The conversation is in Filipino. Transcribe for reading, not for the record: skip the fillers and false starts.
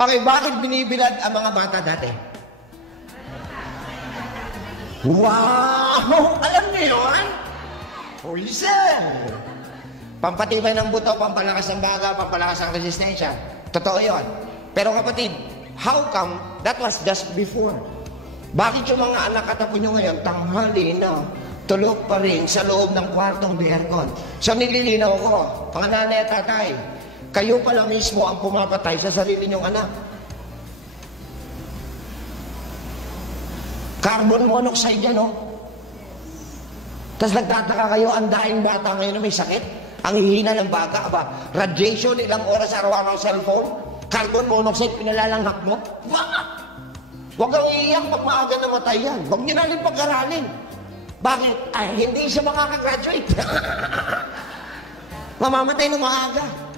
Okay, bakit binibilad ang mga bata dati? Wow! Alam niyo yun? Poison! Pampatibay ng buto, pampalakas ng baga, pampalakas ng resistensya. Totoo yun. Pero kapatid, how come that was just before? Bakit yung mga anak katapo nyo ngayon, tanghali na, tulog pa rin sa loob ng kwartong aircon? So nililinaw ko, mga nanay at tatay, kayo pala mismo ang pumapatay sa sarili nyong anak. Carbon monoxide yan, no? Tapos nagtataka kayo, ang daing bata ngayon na may sakit. Ang hihina ng baga, aba, radiation, ilang oras araw-araw cellphone, carbon monoxide, pinalalanghap mo. Huwag kang iiyak pag maaga namatay yan. Huwag nyo natin pag-aralin. Bakit? Ay, hindi siya makakagraduate. Mamamatay na maaga.